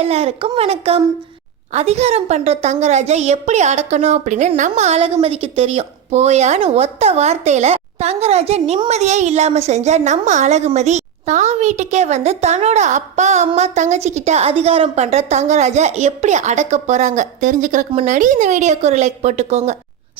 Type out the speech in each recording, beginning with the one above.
எல்லாருக்கும் வணக்கம். அதிகாரம் பண்ணுற தங்கராஜை எப்படி அடக்கணும் அப்படின்னு நம்ம அழகுமதிக்கு தெரியும். போயான்னு ஒத்த வார்த்தையில் தங்கராஜை நிம்மதியே இல்லாமல் செஞ்ச நம்ம அழகுமதி தான் வீட்டுக்கே வந்து தன்னோட அப்பா அம்மா தங்கச்சி கிட்ட அதிகாரம் பண்ணுற தங்கராஜை எப்படி அடக்க போகிறாங்க தெரிஞ்சுக்கிறதுக்கு முன்னாடி இந்த வீடியோக்கு ஒரு லைக் போட்டுக்கோங்க.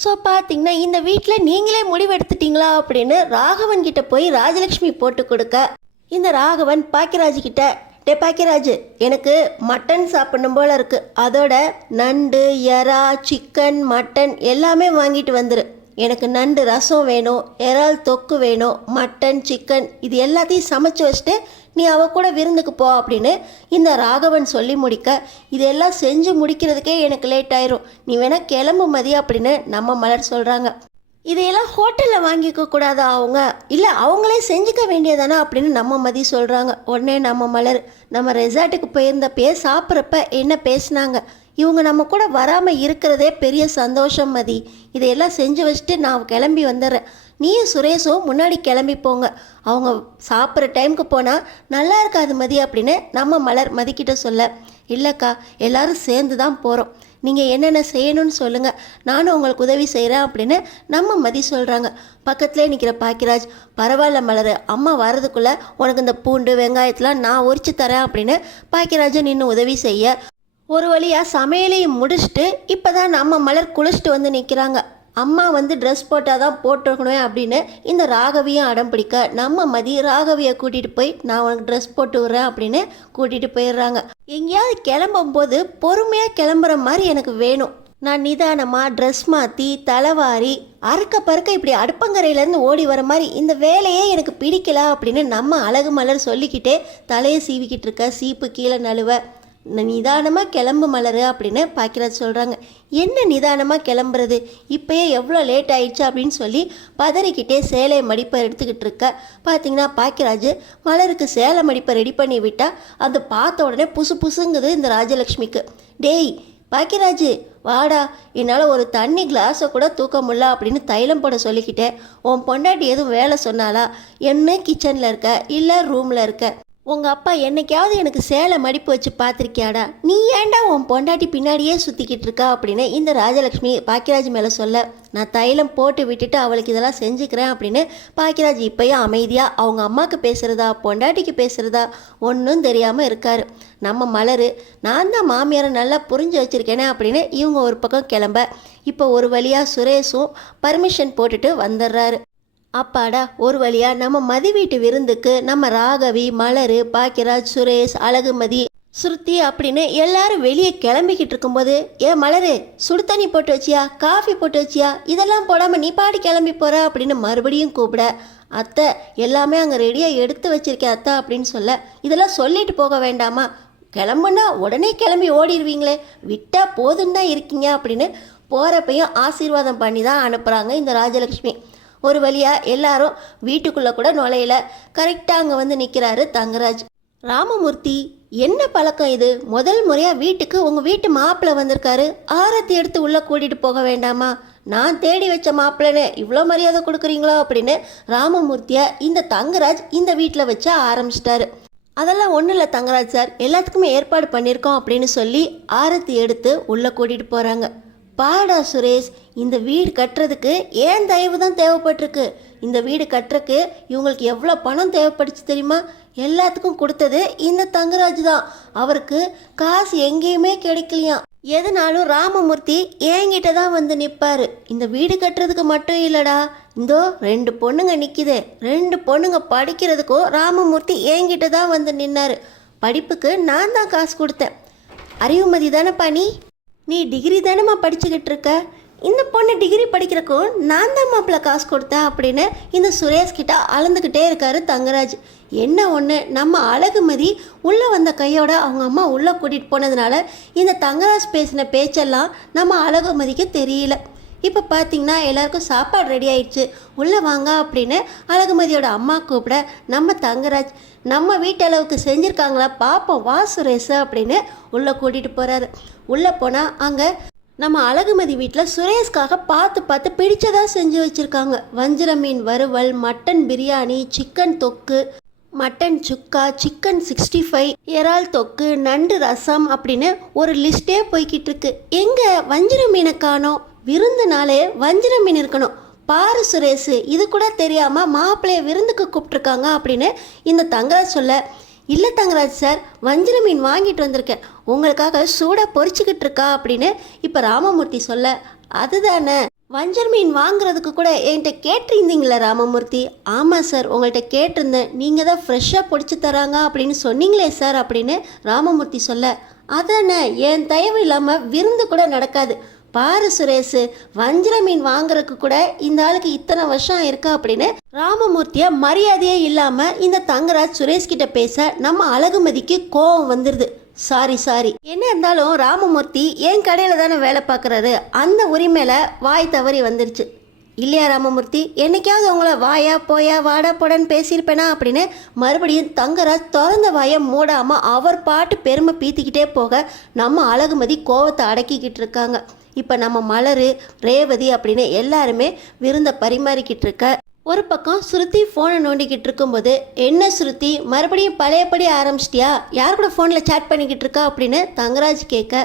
ஸோ பார்த்தீங்கன்னா இந்த வீட்டில் நீங்களே முடிவெடுத்துட்டீங்களா அப்படின்னு ராகவன் கிட்ட போய் ராஜலக்ஷ்மி போட்டு கொடுக்க, இந்த ராகவன் பாக்கியராஜ் கிட்ட, டே பாக்கியராஜ், எனக்கு மட்டன் சாப்பிடணும் போல இருக்கு, அதோட நண்டு எறா சிக்கன் மட்டன் எல்லாமே வாங்கிட்டு வந்துரு. எனக்கு நண்டு ரசம் வேணும், இறால் தொக்கு வேணும், மட்டன் சிக்கன் இது எல்லாத்தையும் சமைச்சு வச்சுட்டு நீ அவ கூட விருந்துக்கு போ அப்படின்னு இந்த ராகவன் சொல்லி முடிக்க, இதெல்லாம் செஞ்சு முடிக்கிறதுக்கே எனக்கு லேட் ஆயிரும், நீ வேணா கிளம்பு மதி அப்படின்னு நம்ம மலர் சொல்கிறாங்க. இதையெல்லாம் ஹோட்டலில் வாங்கிக்க கூடாதா அவங்க, இல்லை அவங்களே செஞ்சுக்க வேண்டியதானே அப்படின்னு நம்ம மதி சொல்கிறாங்க. உடனே நம்ம மலர், நம்ம ரெசார்ட்டுக்கு போயிருந்தப்பயே சாப்பிட்றப்ப என்ன பேசினாங்க, இவங்க நம்ம கூட வராமல் இருக்கிறதே பெரிய சந்தோஷம் மதி, இதையெல்லாம் செஞ்சு வச்சுட்டு நான் கிளம்பி வந்துடுறேன், நீயும் சுரேஷும் முன்னாடி கிளம்பி போங்க, அவங்க சாப்பிட்ற டைமுக்கு போனால் நல்லா இருக்காது மதி அப்படின்னு நம்ம மலர் மதிக்கிட்ட சொல்ல, இல்லைக்கா எல்லாரும் சேர்ந்து தான் போகிறோம், நீங்கள் என்னென்ன செய்யணும்னு சொல்லுங்கள், நானும் உங்களுக்கு உதவி செய்கிறேன் அப்படின்னு நம்ம மதி சொல்கிறாங்க. பக்கத்துலேயே நிற்கிற பாக்கியராஜ், பரவாயில்ல மலர், அம்மா வர்றதுக்குள்ளே உனக்கு இந்த பூண்டு வெங்காயத்தெலாம் நான் உரிச்சு தரேன் அப்படின்னு பாக்கியராஜை நின்று உதவி செய்ய, ஒரு வழியாக சமையலையும் முடிச்சுட்டு இப்போ தான் நம்ம மலர் குளிச்சுட்டு வந்து நிற்கிறாங்க. அம்மா வந்து ட்ரெஸ் போட்டால் தான் போட்டிருக்கணும் அப்படின்னு இந்த ராகவியும் அடம் பிடிக்க, நம்ம மதி ராகவியை கூட்டிகிட்டு போய் நான் உனக்கு ட்ரெஸ் போட்டு விட்றேன் அப்படின்னு கூட்டிகிட்டு போயிடுறாங்க. எங்கேயாவது கிளம்பும்போது பொறுமையாக கிளம்புற மாதிரி எனக்கு வேணும், நான் நிதானமாக ட்ரெஸ் மாற்றி தலைவாரி அறுக்க பறக்க இப்படி அடுப்பங்கரையிலேருந்து ஓடி வர மாதிரி இந்த வேலையே எனக்கு பிடிக்கல அப்படின்னு நம்ம அழகு மலர் சொல்லிக்கிட்டே தலையை சீவிக்கிட்டு இருக்க, சீப்பு கீழே நழுவ, நிதானமாக கிளம்பு மலரு அப்படின்னு பாக்கியராஜ் சொல்கிறாங்க. என்ன நிதானமாக கிளம்புறது, இப்போயே எவ்வளோ லேட் ஆயிடுச்சு அப்படின்னு சொல்லி பதறிக்கிட்டே சேலை மடிப்பை எடுத்துக்கிட்டு இருக்க, பார்த்தீங்கன்னா பாக்கியராஜ் மலருக்கு சேலை மடிப்பை ரெடி பண்ணி விட்டால் அது பார்த்த உடனே புசு புசுங்குது இந்த ராஜலக்ஷ்மிக்கு. டேய் பாக்கியராஜ் வாடா, என்னால் ஒரு தண்ணி கிளாஸை கூட தூக்க முடியல அப்படின்னு தைலம் போட சொல்லிக்கிட்டேன், உன் பொண்டாட்டி எதுவும் வேலை சொன்னாலா, என்ன கிச்சனில் இருக்க இல்லை ரூமில் இருக்க, உங்கள் அப்பா என்னைக்காவது எனக்கு சேலை மடிப்பு வச்சு பார்த்துருக்கியாடா, நீ ஏன்டா உன் பொண்டாட்டி பின்னாடியே சுற்றிக்கிட்டு இருக்கா அப்படின்னு இந்த ராஜலக்ஷ்மி பாக்கியராஜ் மேலே சொல்ல, நான் தைலம் போட்டு விட்டுட்டு அவளுக்கு இதெல்லாம் செஞ்சுக்கிறேன் அப்படின்னு பாக்கியராஜ் இப்போயும் அமைதியாக அவங்க அம்மாவுக்கு பேசுகிறதா பொண்டாட்டிக்கு பேசுகிறதா ஒன்றும் தெரியாமல் இருக்கார். நம்ம மலர், நான் தான் மாமியாரை நல்லா புரிஞ்சு வச்சுருக்கேனே அப்படின்னு இவங்க ஒரு பக்கம் கிளம்ப, இப்போ ஒரு வழியாக சுரேஷும் பர்மிஷன் போட்டுட்டு வந்துடுறாரு. அப்பாடா, ஒரு வழியா நம்ம மதி வீட்டு விருந்துக்கு நம்ம ராகவி மலர் பாக்கியராஜ் சுரேஷ் அழகுமதி ஸ்ருதி அப்படின்னு எல்லாரும் வெளியே கிளம்பிக்கிட்டு இருக்கும்போது, ஏன் மலரு சுடு தண்ணி போட்டு வச்சியா, காஃபி போட்டு வச்சியா, இதெல்லாம் போடாமல் நீ பாடி கிளம்பி போகிற அப்படின்னு மறுபடியும் கூப்பிட, அத்தை எல்லாமே அங்கே ரெடியாக எடுத்து வச்சிருக்கேன் அத்தை அப்படின்னு சொல்ல, இதெல்லாம் சொல்லிட்டு போக வேண்டாமா, கிளம்புனா உடனே கிளம்பி ஓடிடுவீங்களே, விட்டா போதுன்னு தான் இருக்கீங்க அப்படின்னு போகிறப்பையும் ஆசீர்வாதம் பண்ணி தான் அனுப்புகிறாங்க இந்த ராஜலக்ஷ்மி. ஒரு வழியாக எல்லாரும் வீட்டுக்குள்ளே கூட நுழையில, கரெக்டாக அங்கே வந்து நிற்கிறாரு தங்கராஜ். ராமமூர்த்தி, என்ன பழக்கம் இது, முதல் முறையாக வீட்டுக்கு உங்கள் வீட்டு மாப்பிள்ளை வந்திருக்காரு, ஆரத்தி எடுத்து உள்ளே கூட்டிகிட்டு போக வேண்டாமா, நான் தேடி வச்ச மாப்பிள்ளைன்னு இவ்வளோ மரியாதை கொடுக்குறீங்களோ அப்படின்னு ராமமூர்த்தியை இந்த தங்கராஜ் இந்த வீட்டில் வச்சு ஆரம்பிச்சிட்டாரு. அதெல்லாம் ஒன்றும் இல்லை தங்கராஜ் சார், எல்லாத்துக்குமே ஏற்பாடு பண்ணியிருக்கோம் அப்படின்னு சொல்லி ஆரத்தி எடுத்து உள்ளே கூட்டிகிட்டு போகிறாங்க. பாடா சுரேஷ், இந்த வீடு கட்டுறதுக்கு ஏன் தயவு தான் தேவைப்பட்டிருக்கு, இந்த வீடு கட்டுறக்கு இவங்களுக்கு எவ்வளோ பணம் தேவைப்படுச்சு தெரியுமா, எல்லாத்துக்கும் கொடுத்தது இந்த தங்கராஜ் தான், அவருக்கு காசு எங்கேயுமே கிடைக்கலையாம், எதுனாலும் ராமமூர்த்தி என்கிட்ட தான் வந்து நிற்பார், இந்த வீடு கட்டுறதுக்கு மட்டும் இல்லைடா, இந்தோ 2 பொண்ணுங்க நிற்கிது, 2 பொண்ணுங்க படிக்கிறதுக்கும் ராமமூர்த்தி என்கிட்ட தான் வந்து நின்னார், படிப்புக்கு நான் தான் காசு கொடுத்தேன், அறிவுமதி தானேப்பா நீ டிகிரி தானேம்மா படிச்சுக்கிட்டு இருக்க, இந்த பொண்ணு டிகிரி படிக்கிறக்கும் நான் தான் மாப்பிள்ள காசு கொடுத்தேன் அப்படின்னு இந்த சுரேஷ் கிட்ட அளந்துக்கிட்டே இருக்காரு தங்கராஜ். என்ன ஒன்று, நம்ம அழகுமதி உள்ளே வந்த கையோட அவங்க அம்மா உள்ளே கூட்டிகிட்டு போனதுனால இந்த தங்கராஜ் பேசின பேச்செல்லாம் நம்ம அழகுமதிக்கு தெரியல. இப்போ பார்த்தீங்கன்னா எல்லாருக்கும் சாப்பாடு ரெடி ஆயிடுச்சு, உள்ளே வாங்க அப்படின்னு அழகுமதியோட அம்மா கூப்பிட, நம்ம தங்கராஜ் நம்ம வீட்டளவுக்கு செஞ்சுருக்காங்களா பார்ப்போம் வா சுரேஷ் அப்படின்னு உள்ளே கூட்டிகிட்டு போகிறாரு. உள்ளே போனால் அங்கே நம்ம அழகுமதி வீட்டில் சுரேஷ்காக பார்த்து பார்த்து பிடிச்சதாக செஞ்சு வச்சுருக்காங்க. வஞ்சிர மீன் வறுவல், மட்டன் பிரியாணி, சிக்கன் தொக்கு, மட்டன் சுக்கா, சிக்கன் 65, இறால் தொக்கு, நண்டு ரசம் அப்படின்னு ஒரு லிஸ்டே போய்கிட்டு இருக்கு. எங்க வஞ்சிர மீனை காணோம்? விருந்துனாலே வஞ்சிர மீன் இருக்கணும். பாரு சுரேஷ், இது கூட தெரியாம மாப்பிள்ளைய விருந்துக்கு கூப்பிட்டுருக்காங்க அப்படின்னு இந்த தங்கராஜ் சொல்ல, இல்லை தங்கராஜ் சார், வஞ்சிர மீன் வாங்கிட்டு வந்திருக்கேன், உங்களுக்காக சூடாக பொரிச்சுக்கிட்டு இருக்கா அப்படின்னு இப்போ ராமமூர்த்தி சொல்ல, அதுதானே வஞ்சர் மீன் வாங்குறதுக்கு கூட என்கிட்ட கேட்டிருந்தீங்களே ராமமூர்த்தி? ஆமாம் சார், உங்கள்கிட்ட கேட்டிருந்தேன், நீங்கள் தான் ஃப்ரெஷ்ஷாக பொடிச்சு தராங்க அப்படின்னு சொன்னீங்களே சார் அப்படின்னு ராமமூர்த்தி சொல்ல, அதானே, என் தயவு இல்லாமல் விருந்து கூட நடக்காது. பாரு சுரேஷ், வஞ்சிர மீன் வாங்குறதுக்கு கூட இந்த ஆளுக்கு இத்தனை வருஷம் இருக்கா அப்படின்னு ராமமூர்த்தியை மரியாதையே இல்லாமல் இந்த தங்கராஜ் சுரேஷ் கிட்ட பேச நம்ம அழகுமதிக்கு கோபம் வந்துடுது. சாரி, என்ன இருந்தாலும் ராமமூர்த்தி என் கடையில் தானே வேலை பார்க்குறாரு, அந்த உரிமையில் வாய் தவறி வந்துருச்சு இல்லையா ராமமூர்த்தி? என்னைக்காவது உங்களை வாயா போயா வாடா போடான்னு பேசியிருப்பேனா அப்படின்னு மறுபடியும் தங்கராஜ் திறந்த வாயை மூடாமல் அவர் பாட்டு பெருமை பீத்திக்கிட்டே போக நம்ம அழகுமதி கோவத்தை அடக்கிக்கிட்டு இருக்காங்க. இப்போ நம்ம மலர், ரேவதி அப்படின்னு எல்லாருமே விருந்தை பரிமாறிக்கிட்டு இருக்க, ஒரு பக்கம் ஸ்ருதி ஃபோனை நோண்டிக்கிட்டு இருக்கும்போது, என்ன ஸ்ருதி மறுபடியும் பழையபடி ஆரம்பிச்சிட்டியா? யார் கூட ஃபோனில் சேட் பண்ணிக்கிட்டு இருக்கா அப்படின்னு தங்கராஜ் கேட்க,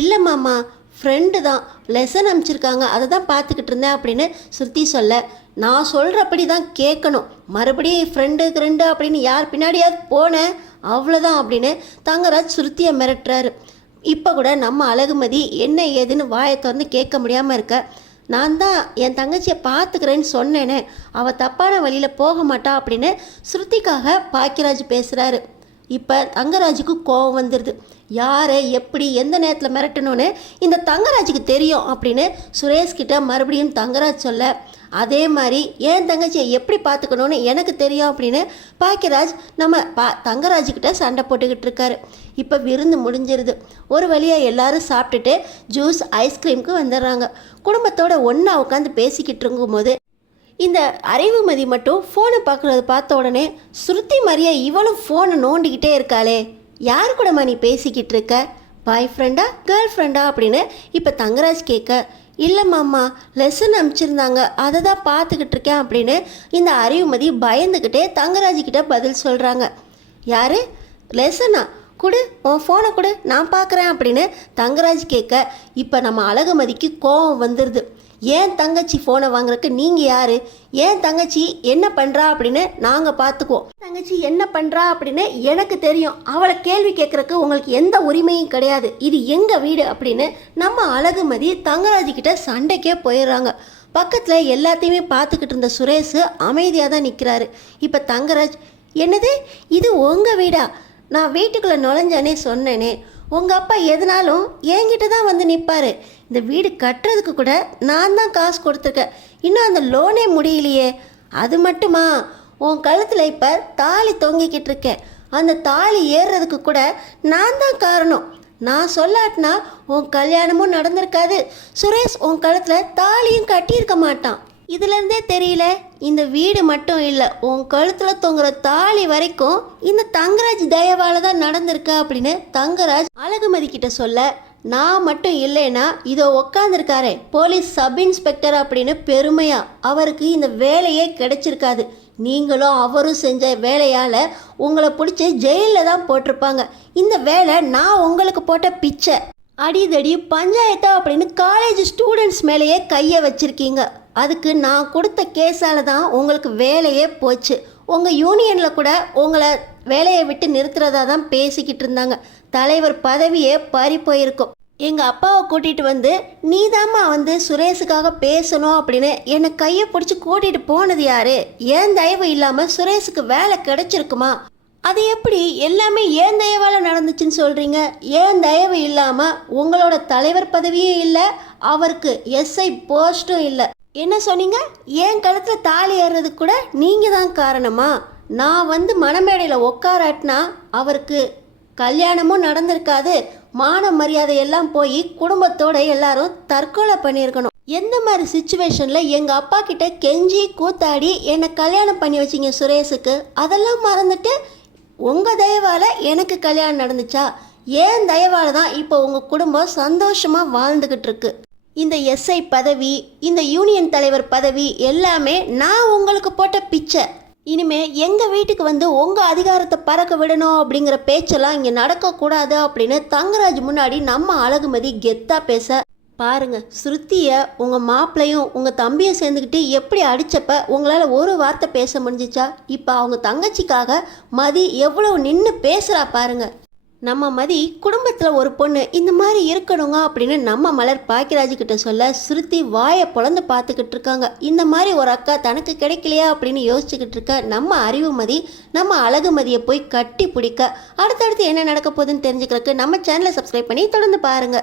இல்லை மாமா, ஃப்ரெண்டு தான், லெசன் அனுப்பிச்சிருக்காங்க, அதை தான் பார்த்துக்கிட்டு இருந்தேன் அப்படின்னு ஸ்ருதி சொல்ல, நான் சொல்கிறபடி தான் கேட்கணும், மறுபடியும் ஃப்ரெண்டு அப்படின்னு யார் பின்னாடியாவது போனேன் அவ்வளோதான் அப்படின்னு தங்கராஜ் ஸ்ருதியை மிரட்டுறாரு. இப்போ கூட நம்ம அழகுமதி என்ன ஏதுன்னு வாயை திறந்து கேட்க முடியாமல் இருக்க, நான் தான் என் தங்கச்சியை பார்த்துக்கிறேன்னு சொன்னேனே, அவள் தப்பான வழியில் போக மாட்டா அப்படின்னு ஸ்ருதிக்காக பாக்கியராஜ் பேசுகிறாரு. இப்போ தங்கராஜுக்கு கோபம் வந்துடுது. யாரை எப்படி எந்த நேரத்தில் மிரட்டணும்னு இந்த தங்கராஜுக்கு தெரியும் அப்படின்னு சுரேஷ்கிட்ட மறுபடியும் தங்கராஜ் சொல்ல, அதே மாதிரி என் தங்கச்சியை எப்படி பார்த்துக்கணும்னு எனக்கு தெரியும் அப்படின்னு பாக்கியராஜ் நம்ம தங்கராஜுக்கிட்ட சண்டை போட்டுக்கிட்டு இருக்காரு. இப்போ விருந்து முடிஞ்சிருது. ஒரு வழியாக எல்லாரும் சாப்பிட்டுட்டு ஜூஸ் ஐஸ்கிரீமுக்கு வந்துடுறாங்க. குடும்பத்தோட ஒன்றா உட்காந்து பேசிக்கிட்டு இருக்கும்போது இந்த அறிவுமதி மட்டும் ஃபோனை பார்க்குறது பார்த்த உடனே, ஸ்ருதி மாதிரியா இவளும் ஃபோனை நோண்டிக்கிட்டே இருக்காளே, யார் கூடமா நீ பேசிக்கிட்டு இருக்க? பாய் ஃப்ரெண்டா கேர்ள் ஃப்ரெண்டா அப்படின்னு இப்போ தங்கராஜ் கேட்க, இல்லை மாமா, லெசன் அனுப்பிச்சிருந்தாங்க, அதை தான் பார்த்துக்கிட்டு இருக்கேன் அப்படின்னு இந்த அறிவுமதி பயந்துக்கிட்டே தங்கராஜ்கிட்ட பதில் சொல்கிறாங்க. யார் லெசனா? கொடு, உன் ஃபோனை கொடு, நான் பார்க்குறேன் அப்படின்னு தங்கராஜ் கேட்க, இப்போ நம்ம அழகுமதிக்கு கோபம் வந்துடுது. ஏன் தங்கச்சி ஃபோனை வாங்குறதுக்கு நீங்கள் யார்? ஏன் தங்கச்சி என்ன பண்ணுறா அப்படின்னு நாங்கள் பார்த்துக்குவோம். தங்கச்சி என்ன பண்ணுறா அப்படின்னு எனக்கு தெரியும், அவளை கேள்வி கேட்குறக்கு உங்களுக்கு எந்த உரிமையும் கிடையாது, இது எங்கள் வீடு அப்படின்னு நம்ம அழகுமதி தங்கராஜ்கிட்ட சண்டைக்கே போயிடுறாங்க. பக்கத்தில் எல்லாத்தையுமே பார்த்துக்கிட்டு இருந்த சுரேஷ் அமைதியாக தான் நிற்கிறாரு. இப்போ தங்கராஜ், என்னது இது உங்கள் வீடா? நான் வீட்டுக்குள்ளே நுழைஞ்சானே சொன்னேனே, உங்கள் அப்பா எதுனாலும் என்கிட்ட தான் வந்து நிற்பார், இந்த வீடு கட்டுறதுக்கு கூட நான் தான் காசு கொடுத்துருக்கேன், இன்னும் அந்த லோனே முடியலையே. அது மட்டுமா, உன் கழுத்தில் இப்போ தாலி தொங்கிக்கிட்டு இருக்கேன், அந்த தாலி ஏறுறதுக்கு கூட நான் தான் காரணம், நான் சொல்லாட்டினா உன் கல்யாணமும் நடந்திருக்காது, சுரேஷ் உன் கழுத்தில் தாலியும் கட்டியிருக்க மாட்டான். இதுலேருந்தே தெரியல, இந்த வீடு மட்டும் இல்லை, உன் கழுத்தில் தொங்குற தாலி வரைக்கும் இந்த தங்கராஜ் தயவால தான் நடந்திருக்க அப்படின்னு தங்கராஜ் அழகுமதி கிட்ட சொல்ல, நான் மட்டும் இல்லைன்னா இதோ உக்காந்துருக்காரே போலீஸ் சப் இன்ஸ்பெக்டர் அப்படின்னு பெருமையா, அவருக்கு இந்த வேலையே கிடைச்சிருக்காது, நீங்களும் அவரும் செஞ்ச வேலையால் உங்களை பிடிச்சி ஜெயிலில் தான் போட்டிருப்பாங்க, இந்த வேலை நான் உங்களுக்கு போட்ட பிச்சை, அடிதடி பஞ்சாயத்தா அப்படின்னு காலேஜ் ஸ்டூடெண்ட்ஸ் மேலேயே கையை வச்சிருக்கீங்க, அதுக்கு நான் கொடுத்த கேஸால் தான் உங்களுக்கு வேலையே போச்சு, உங்கள் யூனியனில் கூட உங்களை வேலையை விட்டு நிறுத்துறதா தான் பேசிக்கிட்டு இருந்தாங்க, தலைவர் பதவியே பறி போயிருக்கும், எங்கள் அப்பாவை கூட்டிகிட்டு வந்து நீதாம்மா வந்து சுரேஷுக்காக பேசணும் அப்படின்னு என்னை கையை பிடிச்சி கூட்டிகிட்டு போனது யாரு? ஏன் தயவு இல்லாமல் சுரேஷுக்கு வேலை கிடைச்சிருக்குமா? அது எப்படி எல்லாமே ஏன் தயவால் நடந்துச்சுன்னு சொல்கிறீங்க? ஏன் தயவு இல்லாமல் உங்களோட தலைவர் பதவியும் இல்லை, அவருக்கு எஸ்ஐ போஸ்ட்டும் இல்லை, என்ன சொன்னீங்க? என் கழுத்தில் தாலி ஏறுறதுக்கு கூட நீங்கள் தான் காரணமா? நான் வந்து மணமேடையில் உட்காராட்டினா அவருக்கு கல்யாணமும் நடந்திருக்காது, மான மரியாதை எல்லாம் போய் குடும்பத்தோட எல்லாரும் தற்கொலை பண்ணியிருக்கணும். எந்த மாதிரி சுச்சுவேஷனில் எங்கள் அப்பா கிட்ட கெஞ்சி கூத்தாடி என்னை கல்யாணம் பண்ணி வச்சிங்க சுரேஷுக்கு, அதெல்லாம் மறந்துட்டு உங்கள் தயவால் எனக்கு கல்யாணம் நடந்துச்சா? ஏன் தயவால் தான் இப்போ உங்கள் குடும்பம் சந்தோஷமாக வாழ்ந்துக்கிட்டு இருக்கு. இந்த எஸ்ஐ பதவி, இந்த யூனியன் தலைவர் பதவி எல்லாமே நான் உங்களுக்கு போட்ட பிச்சை, இனிமே எங்கள் வீட்டுக்கு வந்து உங்கள் அதிகாரத்தை பறக்க விடணும் அப்படிங்கிற பேச்செல்லாம் இங்கே நடக்கக்கூடாது அப்படின்னு தங்கராஜ் முன்னாடி நம்ம அழகுமதி கெத்தா பேச பாருங்க, ஸ்ருதிய உங்கள் மாப்பிள்ளையும் உங்கள் தம்பியும் சேர்ந்துக்கிட்டு எப்படி அடித்தப்ப உங்களால் ஒரு வார்த்தை பேச முடிஞ்சிச்சா? இப்போ அவங்க தங்கச்சிக்காக மதி எவ்வளவு நின்று பேசுகிறா பாருங்க. நம்ம மதி குடும்பத்தில் ஒரு பொண்ணு இந்த மாதிரி இருக்கணுங்க அப்படின்னு நம்ம மலர் பாக்கியராஜ் கிட்ட சொல்ல ஸ்ருதி வாயை பொழந்து பார்த்துக்கிட்டு இருக்காங்க. இந்த மாதிரி ஒரு அக்கா தனக்கு கிடைக்கலையா அப்படின்னு யோசிச்சுக்கிட்டு இருக்க நம்ம அறிவுமதி நம்ம அழகுமதியை போய் கட்டி பிடிக்க அடுத்தடுத்து என்ன நடக்க போகுதுன்னு தெரிஞ்சுக்கிறதுக்கு நம்ம சேனலை சப்ஸ்கிரைப் பண்ணி தொடர்ந்து பாருங்க.